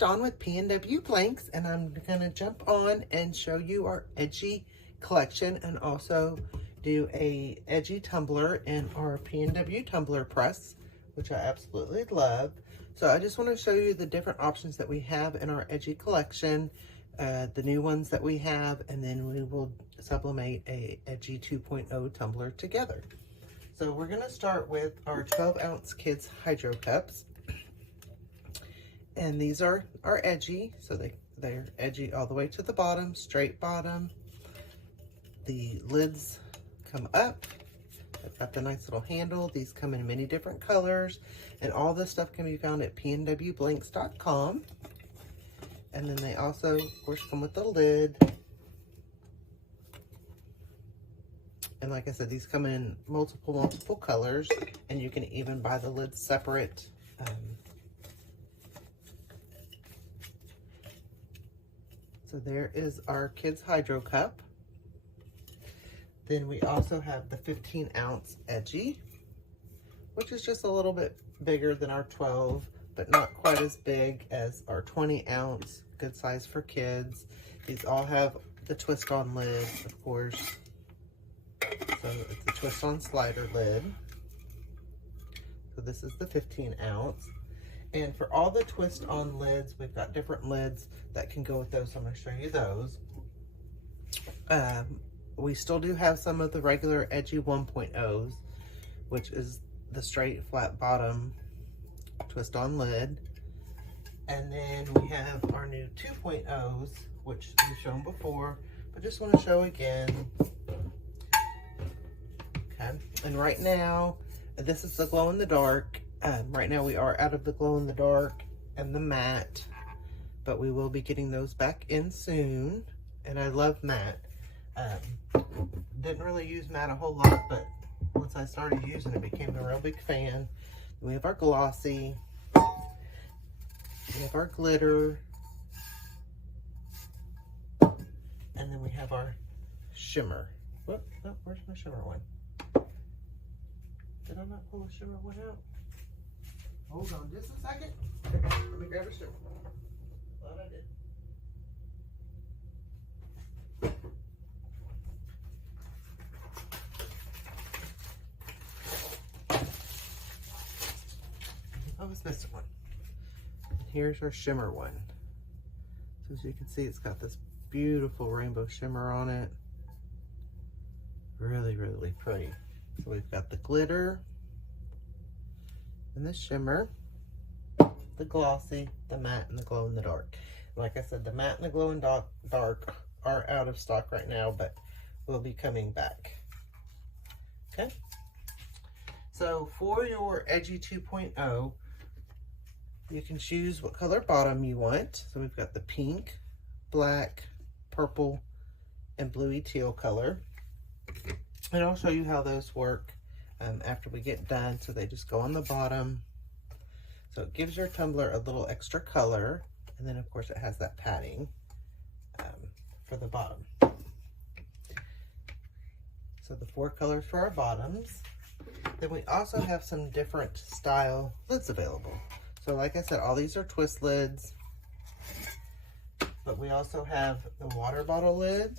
Dawn with PNW Blanks, and I'm going to jump on and show you our Edgy collection and also do a Edgy tumbler in our PNW tumbler press, which I absolutely love. So I just want to show you the different options that we have in our Edgy collection, the new ones that we have, and then we will sublimate a Edgy 2.0 tumbler together. So we're going to start with our 12-ounce kids hydro cups. And these are edgy, so they're edgy all the way to the bottom, straight bottom. The lids come up. They've got the nice little handle. These come in many different colors, and all this stuff can be found at pnwblanks.com. And then they also, of course, come with the lid. And like I said, these come in multiple colors, and you can even buy the lids separate. So there is our kids hydro cup. Then we also have the 15-ounce Edgy, which is just a little bit bigger than our 12, but not quite as big as our 20-ounce, good size for kids. These all have the twist-on lid, of course. So it's a twist-on slider lid. So this is the 15-ounce. And for all the twist-on lids, we've got different lids that can go with those. So I'm going to show you those. We still do have some of the regular Edgy 1.0s, which is the straight flat bottom twist-on lid. And then we have our new 2.0s, which we've shown before, but just want to show again. Okay, and right now, this is the glow-in-the-dark. Right now we are out of the glow-in-the-dark and the matte, but we will be getting those back in soon. And I love matte. Didn't really use matte a whole lot, but once I started using it, became a real big fan. We have our glossy. We have our glitter. And then we have our shimmer. Whoop, oh, where's my shimmer one? Did I not pull a shimmer one out? Hold on just a second. Let me grab a shimmer. Thought I did. I was missing one. Here's our shimmer one. So as you can see, it's got this beautiful rainbow shimmer on it. Really, really pretty. So we've got the glitter and the shimmer, the glossy, the matte, and the glow-in-the-dark. Like I said, the matte and the glow-in-the-dark are out of stock right now, but will be coming back. Okay. So for your Edgy 2.0, you can choose what color bottom you want. So we've got the pink, black, purple, and bluey teal color. And I'll show you how those work after we get done. So they just go on the bottom. So it gives your tumbler a little extra color. And then of course it has that padding for the bottom. So the 4 colors for our bottoms. Then we also have some different style lids available. So like I said, all these are twist lids. But we also have the water bottle lid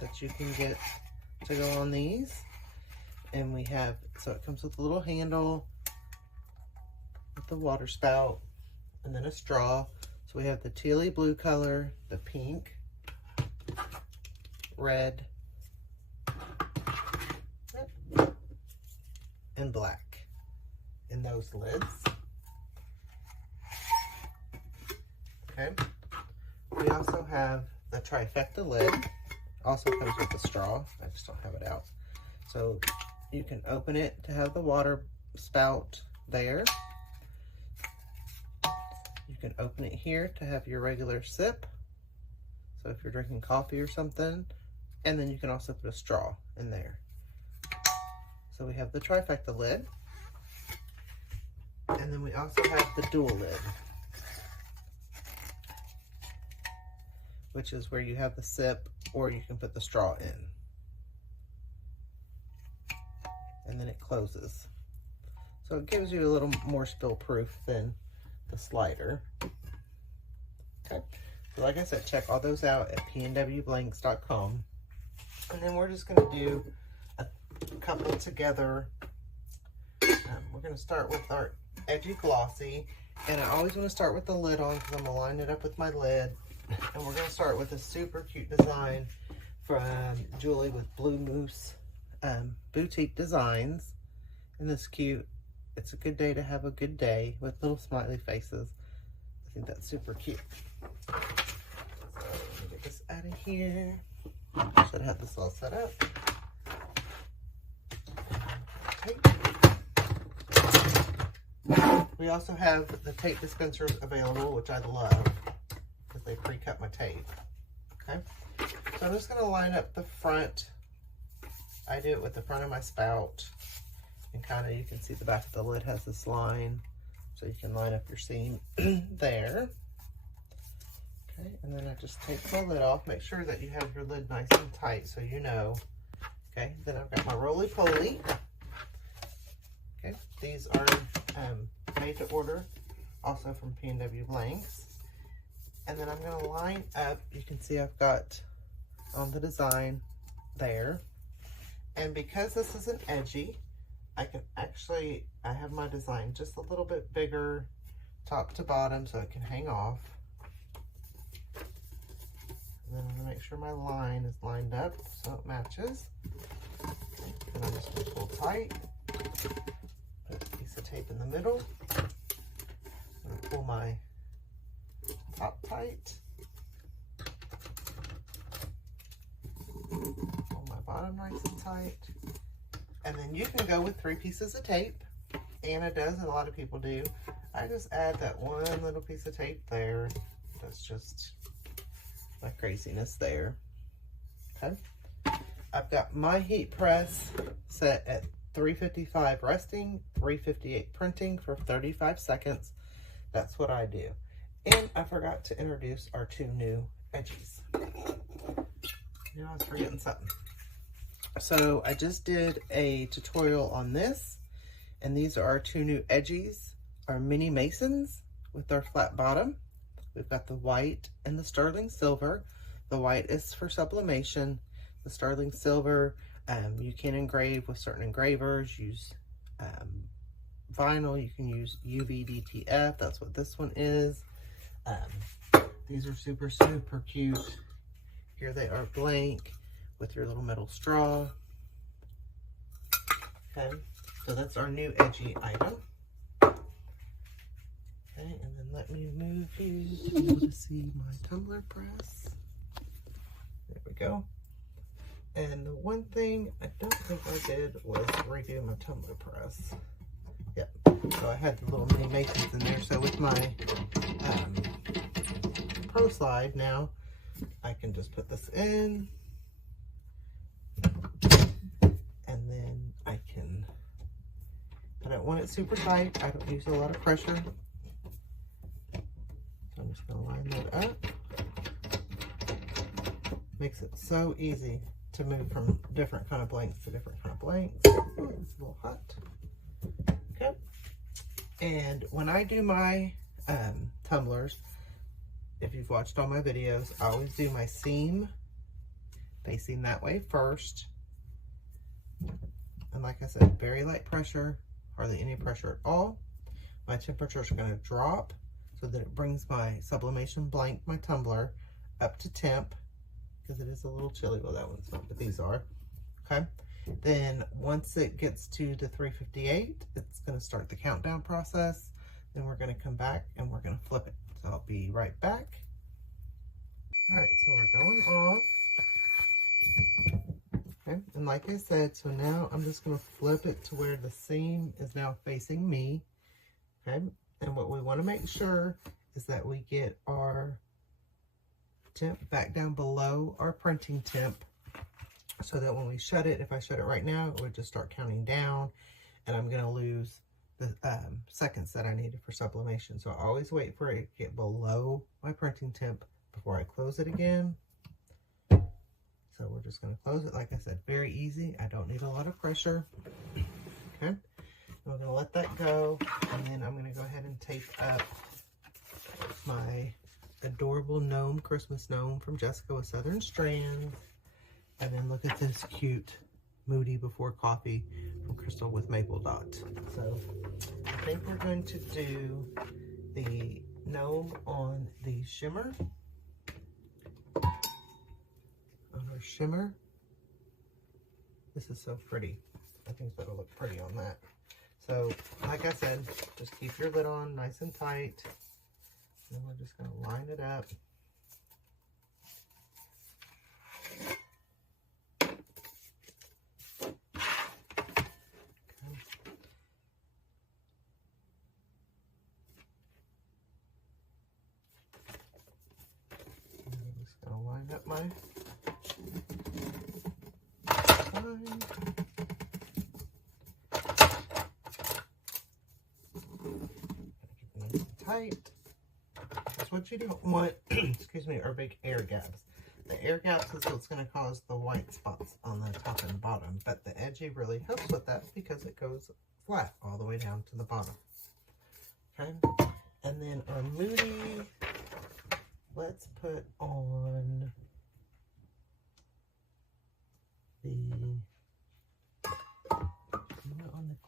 that you can get to go on these. And we have, so it comes with a little handle with the water spout and then a straw. So we have the tealy blue color, the pink, red, and black in those lids. Okay. We also have the trifecta lid. Also comes with a straw. I just don't have it out. So you can open it to have the water spout there. You can open it here to have your regular sip. So if you're drinking coffee or something. And then you can also put a straw in there. So we have the trifecta lid. And then we also have the dual lid, which is where you have the sip or you can put the straw in. And then it closes. So it gives you a little more spill proof than the slider. Okay, so like I said, check all those out at pnwblanks.com. And then we're just going to do a couple together. We're going to start with our Edgy Glossy. And I always want to start with the lid on because I'm going to line it up with my lid. And we're going to start with a super cute design from Julie with Blue Moose Boutique Designs. And this cute. It's a good day to have a good day with little smiley faces. I think that's super cute. So let me get this out of here. Should have this all set up. Tape. We also have the tape dispensers available, which I love because they pre-cut my tape. Okay, so I'm just going to line up the front. I do it with the front of my spout. And kind of, you can see the back of the lid has this line, so you can line up your seam there. Okay, and then I just take the lid off. Make sure that you have your lid nice and tight so you know. Okay, then I've got my roly-poly. Okay, these are made to order, also from PNW Blanks. And then I'm going to line up. You can see I've got on the design there. And because this is an edgy, I have my design just a little bit bigger top to bottom so it can hang off. And then I'm going to make sure my line is lined up so it matches. And I'm just going to pull tight. Put a piece of tape in the middle. I'm going to pull my top tight. Pull my bottom nice and tight. And then you can go with 3 pieces of tape. Anna does, and a lot of people do. I just add that one little piece of tape there. That's just my craziness there. Okay. I've got my heat press set at 355 resting, 358 printing for 35 seconds. That's what I do. And I forgot to introduce our 2 new edgies. You know, I was forgetting something. So I just did a tutorial on this, and these are our 2 new edgies, our mini masons with their flat bottom. We've got the white and the sterling silver. The white is for sublimation. The sterling silver, you can engrave with certain engravers. Use vinyl. You can use UV DTF. That's what this one is. These are super, super cute. Here they are blank with your little metal straw. Okay, so that's our new edgy item. Okay, and then let me move you to be able to see my tumbler press. There we go. And the one thing I don't think I did was redo my tumbler press. Yep, so I had the little mini masons in there. So with my Pro Slide now, I can just put this in. And then I don't want it super tight. I don't use a lot of pressure. So I'm just going to line that up. Makes it so easy to move from different kind of blanks to different kind of blanks. Ooh, it's a little hot. Okay. And when I do my tumblers, if you've watched all my videos, I always do my seam facing that way first. And like I said, very light pressure, hardly any pressure at all. My temperature is going to drop so that it brings my sublimation blank, my tumbler, up to temp, because it is a little chilly. Well, that one's not, but these are. Okay. Then once it gets to the 358, it's going to start the countdown process. Then we're going to come back and we're going to flip it. So I'll be right back. All right, so we're going off. Okay, and like I said, so now I'm just going to flip it to where the seam is now facing me. Okay, and what we want to make sure is that we get our temp back down below our printing temp, so that when we shut it, if I shut it right now, it would just start counting down, and I'm going to lose the seconds that I needed for sublimation. So I always wait for it to get below my printing temp before I close it again. So we're just going to close it. Like I said, very easy. I don't need a lot of pressure. Okay. I'm going to let that go. And then I'm going to go ahead and tape up my adorable gnome, Christmas gnome from Jessica with Southern Strands. And then look at this cute Moody Before Coffee from Crystal with Maple Dot. So I think we're going to do the gnome on the shimmer. On our shimmer. This is so pretty. I think that'll look pretty on that. So, like I said, just keep your lid on nice and tight. And we're just going to line it up. I'm just going to line up my line. Nice and tight. That's what you don't want, excuse me, are big air gaps. The air gaps is what's going to cause the white spots on the top and bottom, but the Edgy really helps with that because it goes flat all the way down to the bottom. Okay, and then our Moody, let's put on the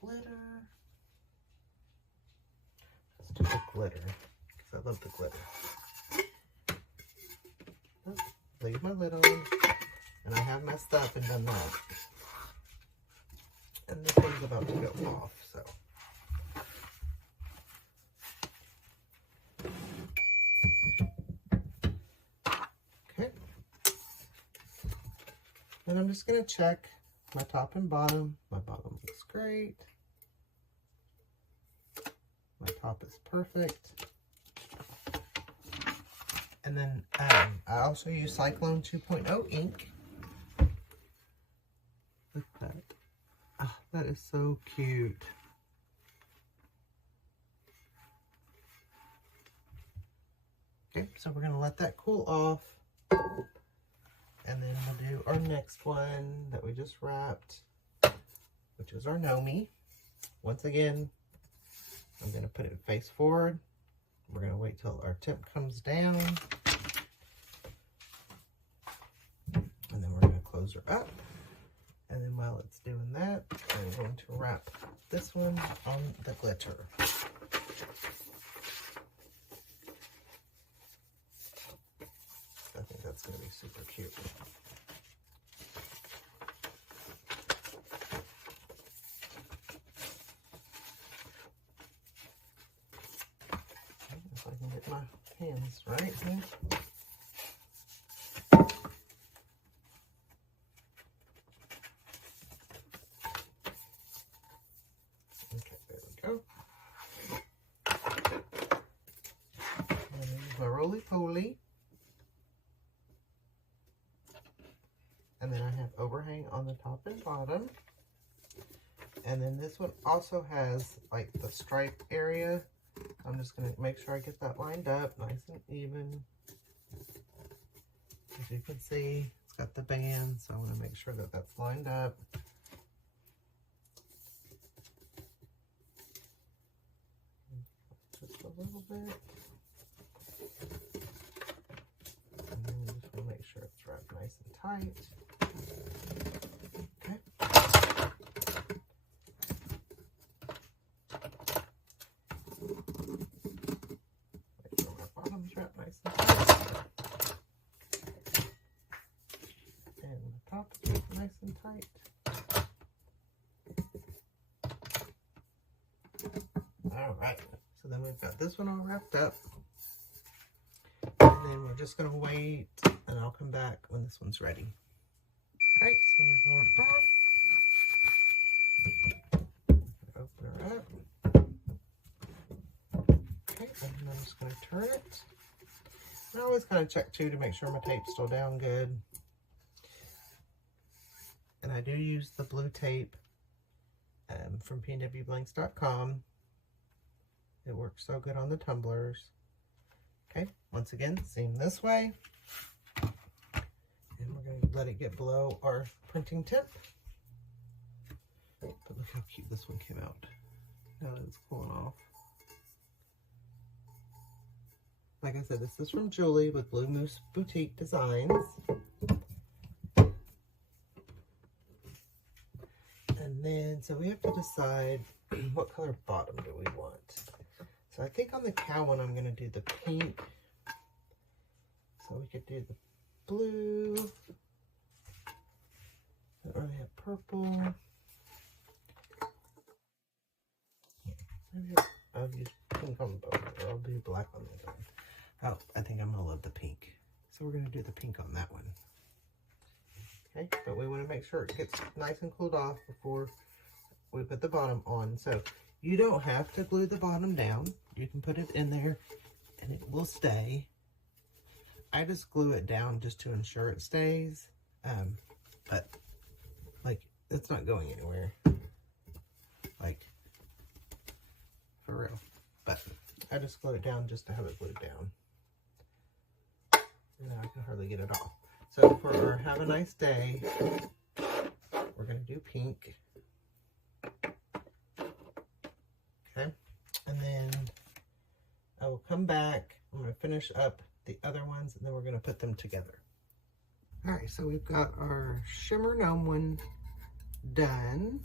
glitter. Let's do the glitter because I love the glitter. Oh, leave my lid on, and I have messed up and done that. And this one's about to go off, so. Okay. And I'm just going to check my top and bottom. My bottom looks great. My top is perfect. And then I also use Cyclone 2.0 ink. Look at that. Oh, that is so cute. Okay, so we're going to let that cool off. And then we'll do our next one that we just wrapped, which is our Nomi. Once again, I'm going to put it face forward. We're going to wait till our tip comes down. And then we're going to close her up. And then while it's doing that, I'm going to wrap this one on the glitter. I think that's going to be super cute. If I can get my hands right here. Okay, there we go. And use my roly-poly. And then I have overhang on the top and bottom. And then this one also has like the stripe area. I'm just going to make sure I get that lined up nice and even. As you can see, it's got the band, so I want to make sure that that's lined up. Just a little bit. And then we just want to make sure it's wrapped nice and tight. Okay. Make sure my bottom's wrapped nice and tight. And the top is wrapped nice and tight. Alright, so then we've got this one all wrapped up. And then we're just going to wait, and I'll come back when this one's ready. Alright, so we're going off. Open her up. Okay, and then I'm just going to turn it. I always kind of check too to make sure my tape's still down good. And I do use the blue tape from PNWBlanks.com. It works so good on the tumblers. Okay, once again, seam this way. And we're going to let it get below our printing tip. But look how cute this one came out. Now that it's pulling off. Like I said, this is from Julie with Blue Moose Boutique Designs. And then, so we have to decide what color bottom do we want. So I think on the cow one, I'm going to do the pink. So we could do the blue. I already have purple. Maybe I'll use pink on both, or I'll do black on the other one. Oh, I think I'm going to love the pink. So we're going to do the pink on that one. Okay, but we want to make sure it gets nice and cooled off before we put the bottom on. So you don't have to glue the bottom down. You can put it in there and it will stay. I just glue it down just to ensure it stays. But like, it's not going anywhere. Like, for real. But I just glue it down just to have it glued down. And now I can hardly get it off. So for our Have a Nice Day, we're going to do pink. Okay. And then I will come back. I'm going to finish up the other ones, and then we're going to put them together. All right, so we've got our Shimmer Gnome one done.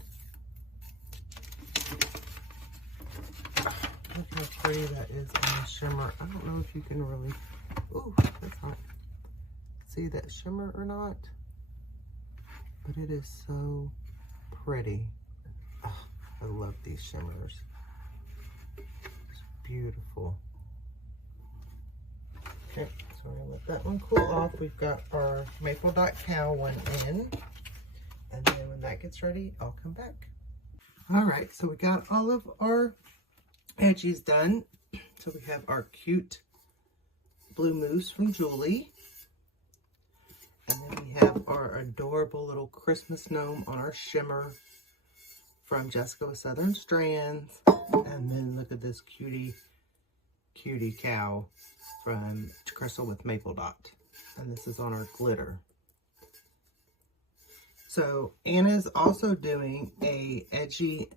Look how pretty that is on the shimmer. I don't know if you can really, ooh, that's hot. See that shimmer or not? But it is so pretty. Oh, I love these shimmers. It's beautiful. Okay, so we're gonna let that one cool off. We've got our Maple Dot Cow one in. And then when that gets ready, I'll come back. All right, so we got all of our edgies done. So we have our cute blue moose from Julie. And then we have our adorable little Christmas gnome on our shimmer from Jessica with Southern Strands. And then look at this cutie cow from Crystal with Maple Dot. And this is on our glitter. So Anna's also doing a edgy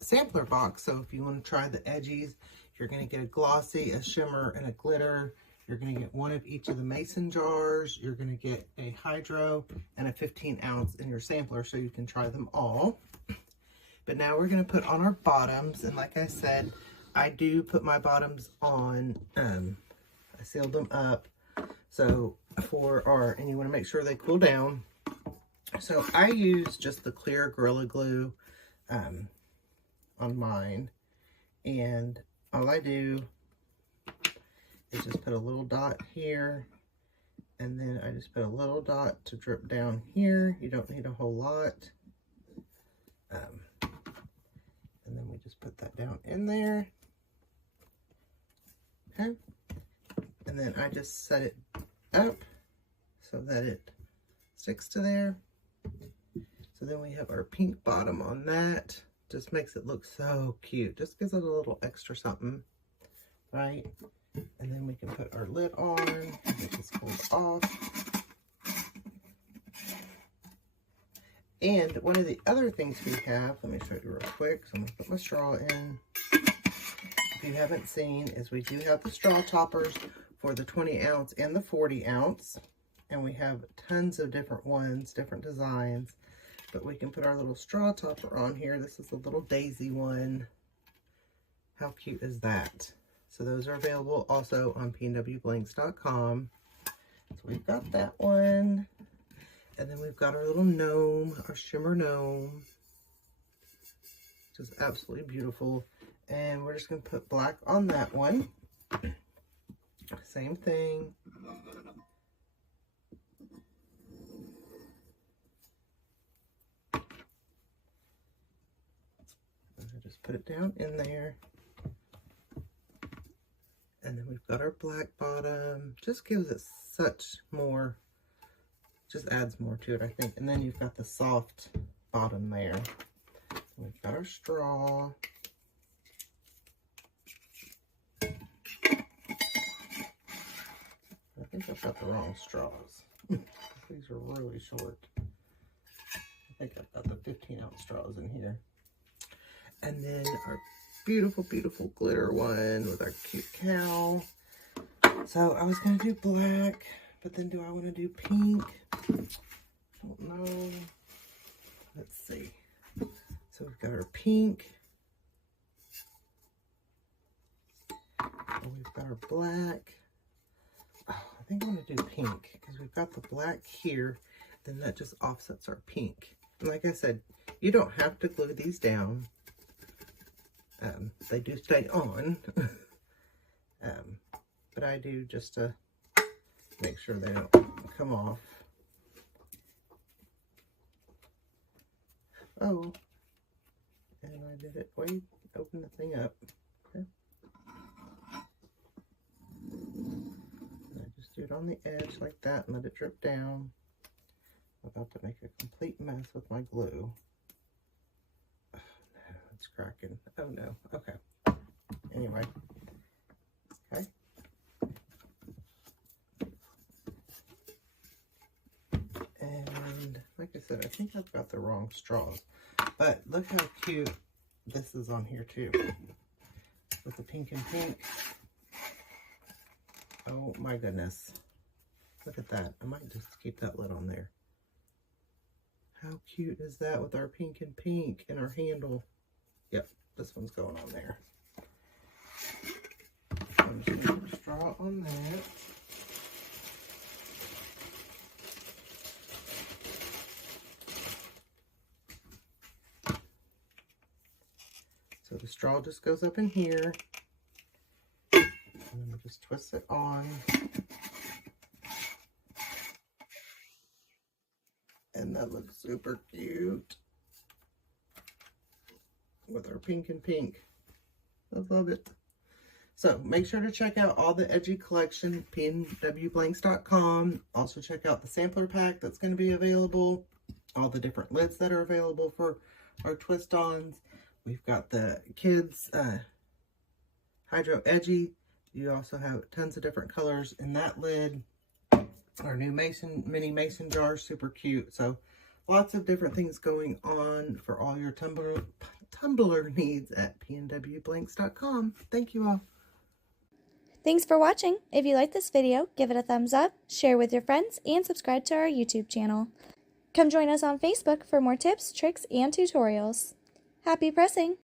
sampler box. So if you want to try the edgies, you're going to get a glossy, a shimmer, and a glitter. You're going to get one of each of the mason jars. You're going to get a hydro and a 15 ounce in your sampler so you can try them all. But now we're going to put on our bottoms. And like I said, I do put my bottoms on, I sealed them up. So and you want to make sure they cool down. So I use just the clear Gorilla Glue on mine. And all I do is just put a little dot here, and then I just put a little dot to drip down here. You don't need a whole lot. And then we just put that down in there. Okay. And then I just set it up so that it sticks to there. So then we have our pink bottom on that. Just makes it look so cute. Just gives it a little extra something, right? And then we can put our lid on, make this cold off. And one of the other things we have, let me show you real quick. So I'm gonna put my straw in. If you haven't seen, is we do have the straw toppers for the 20 ounce and the 40 ounce. And we have tons of different ones, different designs. But we can put our little straw topper on here. This is a little daisy one. How cute is that? So those are available also on PNWBlanks.com. So we've got that one. And then we've got our little gnome, our shimmer gnome. Just absolutely beautiful. And we're just going to put black on that one. Same thing. Just put it down in there. And then we've got our black bottom. Just gives it such more, just adds more to it, I think. And then you've got the soft bottom there. We've got our straw. I think I've got the wrong straws. These are really short. I think I've got the 15 ounce straws in here. And then our beautiful, beautiful glitter one with our cute cow. So I was going to do black, but then do I want to do pink? Don't know. Let's see. So we've got our pink. We've got our black. Oh, I think I'm going to do pink because we've got the black here. Then that just offsets our pink. And like I said, you don't have to glue these down. They do stay on. But I do just to make sure they don't come off. Oh, and I did it. Wait, open the thing up. Okay. And I just do it on the edge like that and let it drip down. I'm about to make a complete mess with my glue. Oh, no, it's cracking. Oh no. Okay. Anyway. Okay. And like I said, I think I've got the wrong straws. But look how cute this is on here too. With the pink and pink. Oh my goodness. Look at that. I might just keep that lid on there. How cute is that with our pink and pink and our handle? Yep, this one's going on there. I'm just going to put a straw on that. So the straw just goes up in here. And then we just twist it on. And that looks super cute with our pink and pink. I love it. So make sure to check out all the Edgy collection, PNWBlanks.com. Also check out the sampler pack that's going to be available. All the different lids that are available for our twist-ons. We've got the kids Hydro Edgy. You also have tons of different colors in that lid. Our new mini mason jar, super cute. So lots of different things going on for all your Tumbler needs at PNWBlanks.com. Thank you all. Thanks for watching. If you like this video, give it a thumbs up, share with your friends, and subscribe to our YouTube channel. Come join us on Facebook for more tips, tricks, and tutorials. Happy pressing!